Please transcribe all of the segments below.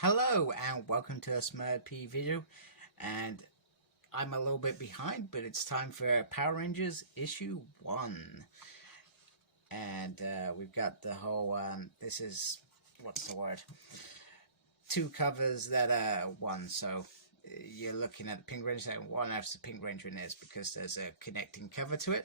Hello and welcome to a SmurP video, and I'm a little bit behind, but it's time for Power Rangers issue 1. And we've got the whole, this is, what's the word? 2 covers that are 1, so you're looking at the Pink Ranger and one has the Pink Ranger in this because there's a connecting cover to it.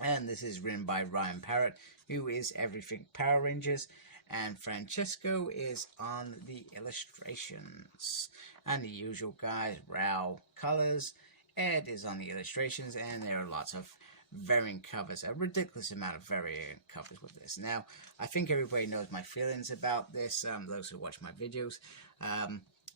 And this is written by Ryan Parrott, who is everything Power Rangers, and Francesco is on the illustrations. And the usual guys, Rao colors, Ed is on the illustrations, and there are lots of variant covers, a ridiculous amount of variant covers with this. Now, I think everybody knows my feelings about this, those who watch my videos.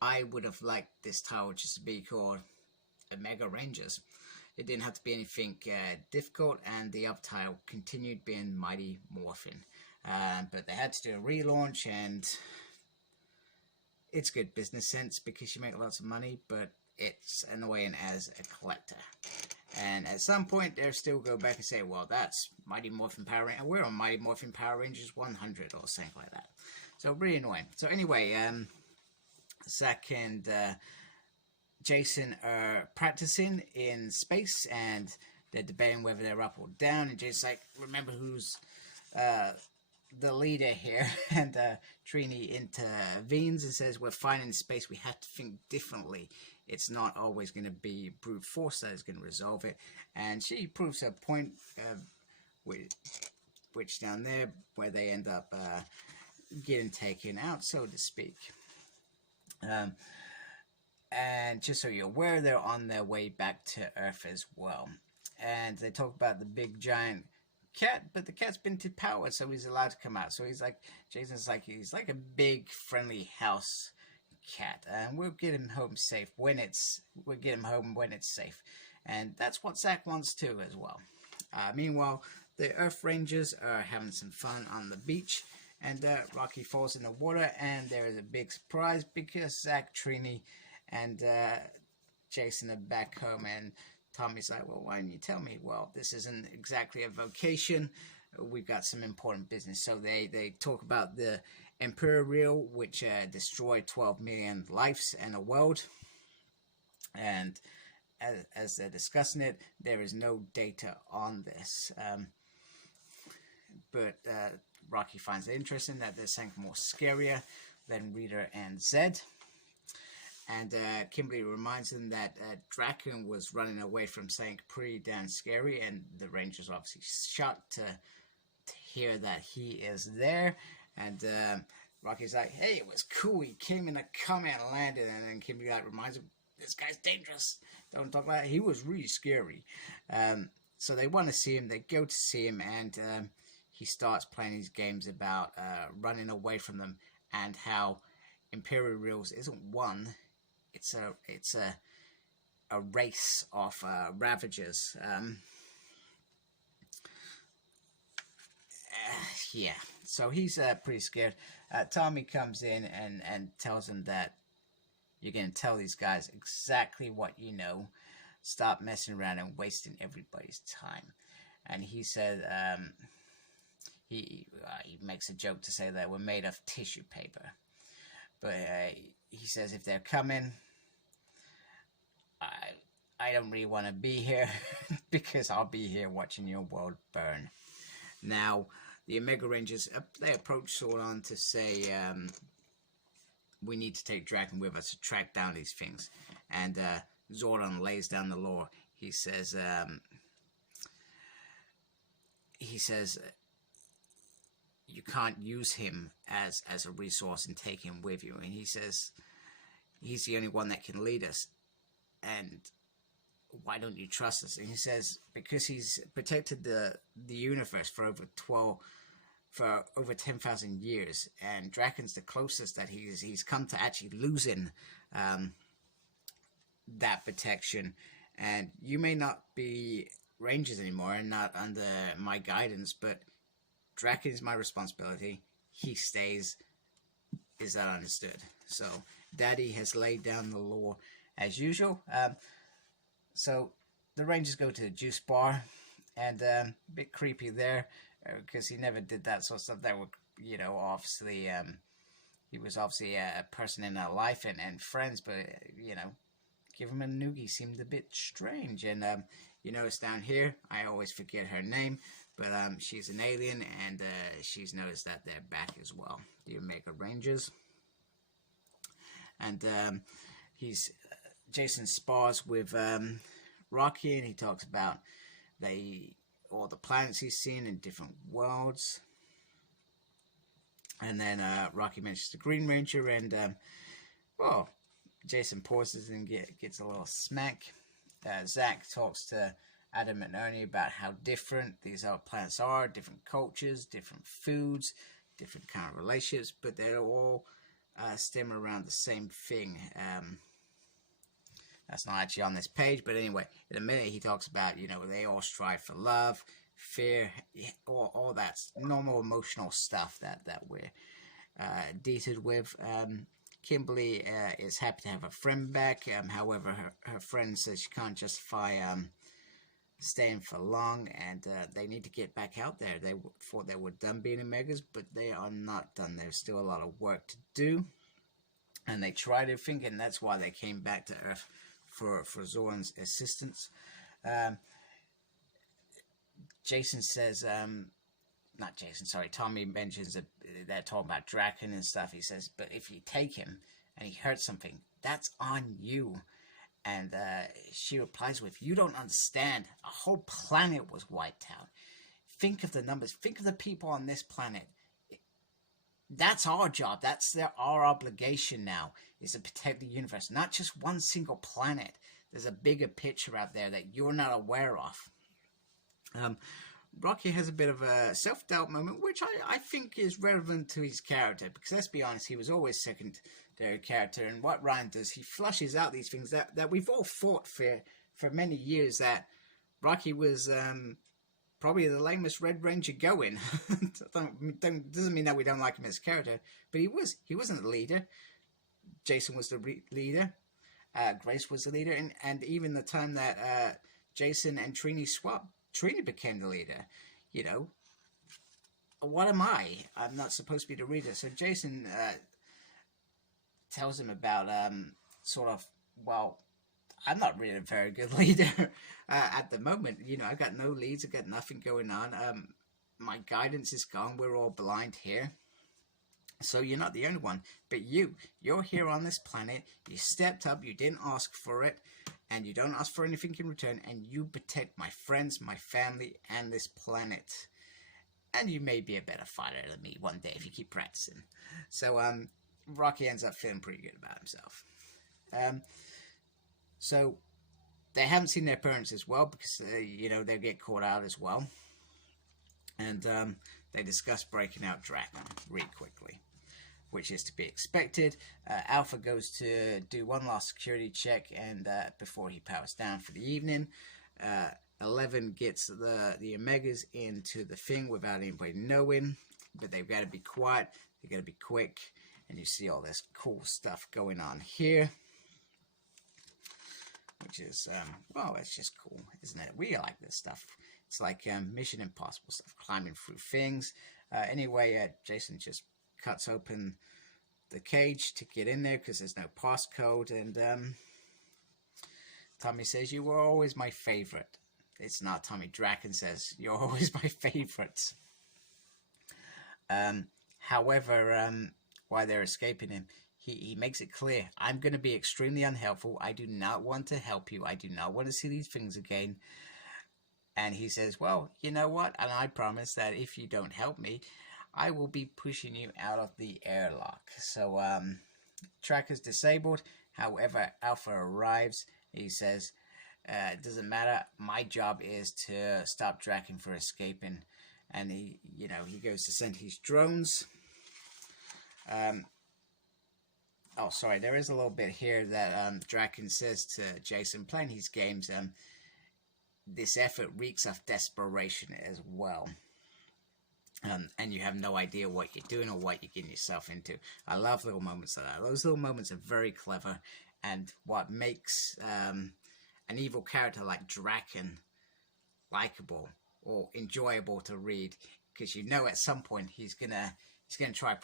I would have liked this title just to be called Omega Rangers. It didn't have to be anything difficult, and the uptitle continued being Mighty Morphin. But they had to do a relaunch, and it's good business sense because you make lots of money, but it's annoying as a collector. And at some point, they'll still go back and say, well, that's Mighty Morphin Power Rangers, and we're on Mighty Morphin Power Rangers 100 or something like that. So really annoying. So anyway, Zach and Jason are practicing in space, and they're debating whether they're up or down, and Jason's like, remember who's the leader here, and Trini intervenes and says, we're fine in space, we have to think differently. It's not always going to be brute force that is going to resolve it. And she proves her point, which down there, where they end up getting taken out, so to speak. And just so you're aware, they're on their way back to Earth as well. And they talk about the big giant cat, but the cat's been depowered, so he's allowed to come out. So he's like, he's like a big friendly house cat, and we'll get him home safe when it's safe. And that's what Zach wants too as well. Meanwhile, the Earth Rangers are having some fun on the beach, and Rocky falls in the water, and there is a big surprise because Zach, Trini, and Jason are back home, and Tommy's like, well, why didn't you tell me? Well, this isn't exactly a vocation. We've got some important business. So they talk about the Imperial, which destroyed 12 million lives in a world. And as they're discussing it, there is no data on this. But Rocky finds it interesting that there's something more scarier than Rita and Zed. And Kimberly reminds them that Draken was running away from something pretty damn scary, and the Rangers are obviously shocked to hear that he is there. And Rocky's like, hey, it was cool, he came in a comet and landed. And then Kimberly reminds him, this guy's dangerous, don't talk about it, he was really scary. So they want to see him, they go to see him, and he starts playing these games about running away from them, and how Imperial Reels isn't one, it's a race of Ravagers. Yeah, so he's pretty scared. Tommy comes in and tells him that you're going to tell these guys exactly what you know. Stop messing around and wasting everybody's time. And he said, he makes a joke to say that we're made of tissue paper. But he says if they're coming, I don't really want to be here because I'll be here watching your world burn. Now, the Omega Rangers, they approach Zordon to say, we need to take Draken with us to track down these things. And Zordon lays down the law. He says, you can't use him as a resource and take him with you. And he says, he's the only one that can lead us. And why don't you trust us? And he says, because he's protected the universe for over 10,000 years, and Draken's the closest that he's come to actually losing that protection. And you may not be Rangers anymore and not under my guidance, but Draken is my responsibility. He stays. Is that understood? So Daddy has laid down the law as usual. So the Rangers go to the juice bar, and a bit creepy there because he never did that sort of stuff. That would, obviously he was obviously a person in her life and friends, but you know, give him a noogie seemed a bit strange. And you notice down here, I always forget her name, but she's an alien, and she's noticed that they're back as well, the Omega Rangers. And Jason spars with Rocky, and he talks about all the planets he's seen in different worlds. And then Rocky mentions the Green Ranger, and well, Jason pauses and gets a little smack. Zach talks to Adam and Ernie about how different these other planets are, different cultures, different foods, different kind of relationships, but they're all stem around the same thing. That's not actually on this page, but anyway, in a minute he talks about, you know, they all strive for love, fear, all that normal emotional stuff that we're dated with. Kimberly is happy to have a friend back. However, her friend says she can't justify staying for long, and they need to get back out there. They thought they were done being Omegas, but they are not done. There's still a lot of work to do, and they tried everything, and that's why they came back to Earth for Zoran's assistance. Jason says, not Jason, sorry, Tommy mentions that they're talking about Draken and stuff. He says, but if you take him and he hurts something, that's on you. And she replies with, you don't understand. A whole planet was wiped out. Think of the numbers. Think of the people on this planet. That's our job. That's our obligation now, is to protect the universe. Not just one single planet. There's a bigger picture out there that you're not aware of. Rocky has a bit of a self-doubt moment, which I think is relevant to his character, because let's be honest, he was always secondary character, and what Ryan does, he flushes out these things that we've all fought for many years, that Rocky was probably the lamest Red Ranger going. Doesn't mean that we don't like him as a character, but he wasn't the leader. Jason was the leader. Grace was the leader, and even the time that Jason and Trini swapped, Trini became the leader. You know, what am I? I'm not supposed to be the leader. So Jason tells him about sort of, well, I'm not really a very good leader at the moment. You know, I got no leads. I got nothing going on. My guidance is gone. We're all blind here. So you're not the only one. But you're here on this planet. You stepped up. You didn't ask for it. And you don't ask for anything in return. And you protect my friends, my family, and this planet. And you may be a better fighter than me one day if you keep practicing. So Rocky ends up feeling pretty good about himself. So they haven't seen their parents as well, because you know, they'll get caught out as well. And they discuss breaking out Draken really quickly, which is to be expected. Alpha goes to do one last security check, and before he powers down for the evening, 11 gets the Omegas into the thing without anybody knowing, but they've got to be quiet, they've got to be quick, and you see all this cool stuff going on here, which is, well, it's just cool, isn't it? We like this stuff. It's like Mission Impossible stuff, climbing through things. Anyway, Jason just cuts open the cage to get in there because there's no passcode, and Tommy says, you were always my favorite. It's not Tommy. Draken says, you're always my favorite. However, while they're escaping him, he makes it clear, I'm going to be extremely unhelpful. I do not want to help you. I do not want to see these things again. And he says, well, you know what? And I promise that if you don't help me, I will be pushing you out of the airlock. So, tracker's disabled. However, Alpha arrives. He says, it doesn't matter. My job is to stop Draken from escaping. And he goes to send his drones. Oh, sorry. There is a little bit here that Draken says to Jason, playing his games, this effort reeks of desperation as well. And you have no idea what you're doing or what you're getting yourself into. I love little moments like that. Those little moments are very clever, and what makes an evil character like Draken likable or enjoyable to read, because you know at some point he's gonna try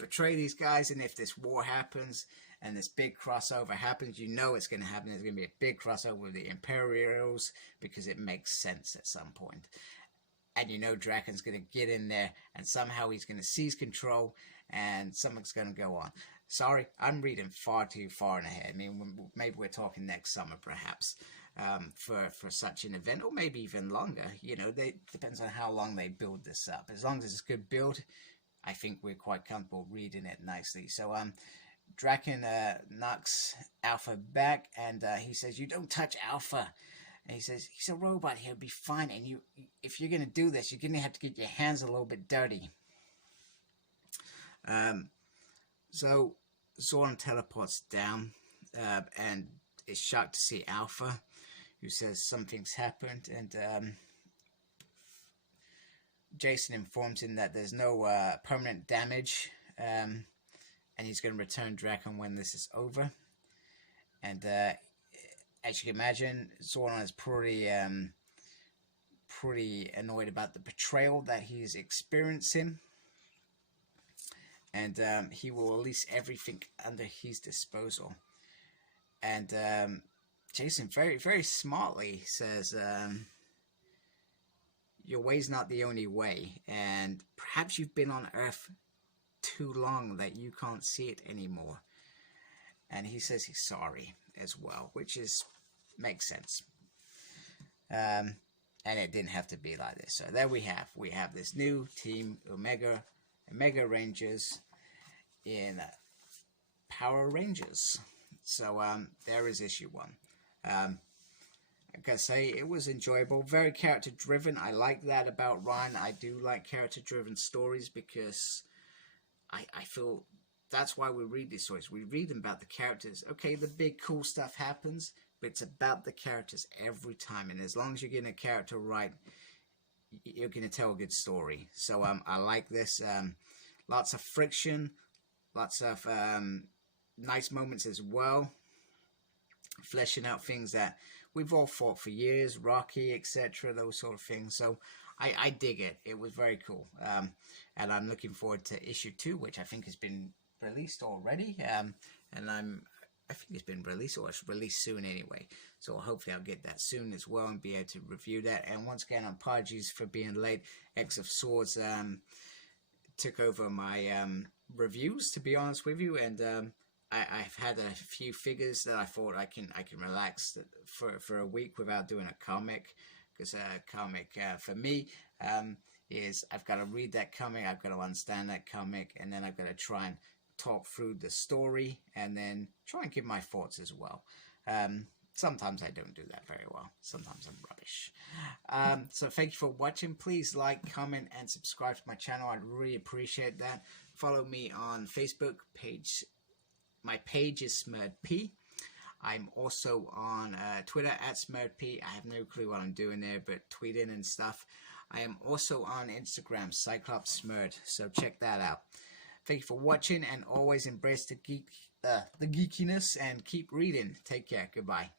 betray these guys, and if this war happens and this big crossover happens, you know it's going to happen. There's going to be a big crossover with the Imperials because it makes sense at some point. And you know Drakken's going to get in there and somehow he's going to seize control and something's going to go on. Sorry, I'm reading far too far ahead. I mean, maybe we're talking next summer perhaps for such an event, or maybe even longer. You know, depends on how long they build this up. As long as it's a good build, I think we're quite comfortable reading it nicely. So Drakken knocks Alpha back, and he says, "You don't touch Alpha." And he says, "He's a robot. He'll be fine. And if you're going to do this, you're going to have to get your hands a little bit dirty." So Zordon teleports down and is shocked to see Alpha, who says something's happened. And Jacen informs him that there's no permanent damage, and he's going to return Drakken when this is over. And as you can imagine, Zordon is pretty annoyed about the betrayal that he's experiencing, and he will release everything under his disposal. And Jacen very, very smartly says, "Your way's not the only way, and perhaps you've been on Earth too long that you can't see it anymore." And he says he's sorry as well, which makes sense. And it didn't have to be like this. So there we have this new team, Omega Rangers in Power Rangers. So there is issue 1. I gotta say, it was enjoyable, very character driven. I like that about Ryan. I do like character driven stories because I feel that's why we read these stories. We read them about the characters. Okay, the big cool stuff happens, but it's about the characters every time. And as long as you're getting a character right, you're going to tell a good story. So I like this. Lots of friction, lots of nice moments as well, fleshing out things that we've all fought for years, Rocky, etc., those sort of things. So I dig it. It was very cool. And I'm looking forward to issue 2, which I think has been released already. And I think it's been released, or it's released soon anyway. So hopefully I'll get that soon as well and be able to review that. And once again, apologies for being late. X of Swords took over my reviews, to be honest with you, and I've had a few figures that I thought I can relax for a week without doing a comic, because a comic for me is I've got to read that comic, I've got to understand that comic, and then I've got to try and talk through the story and then try and give my thoughts as well. Sometimes I don't do that very well. Sometimes I'm rubbish. So thank you for watching. Please like, comment, and subscribe to my channel. I'd really appreciate that. Follow me on Facebook page. My page is SmurredP. I'm also on Twitter at SmurredP. I have no clue what I'm doing there, but tweeting and stuff. I am also on Instagram, Cyclops Smurred. So check that out. Thank you for watching, and always embrace the geekiness and keep reading. Take care. Goodbye.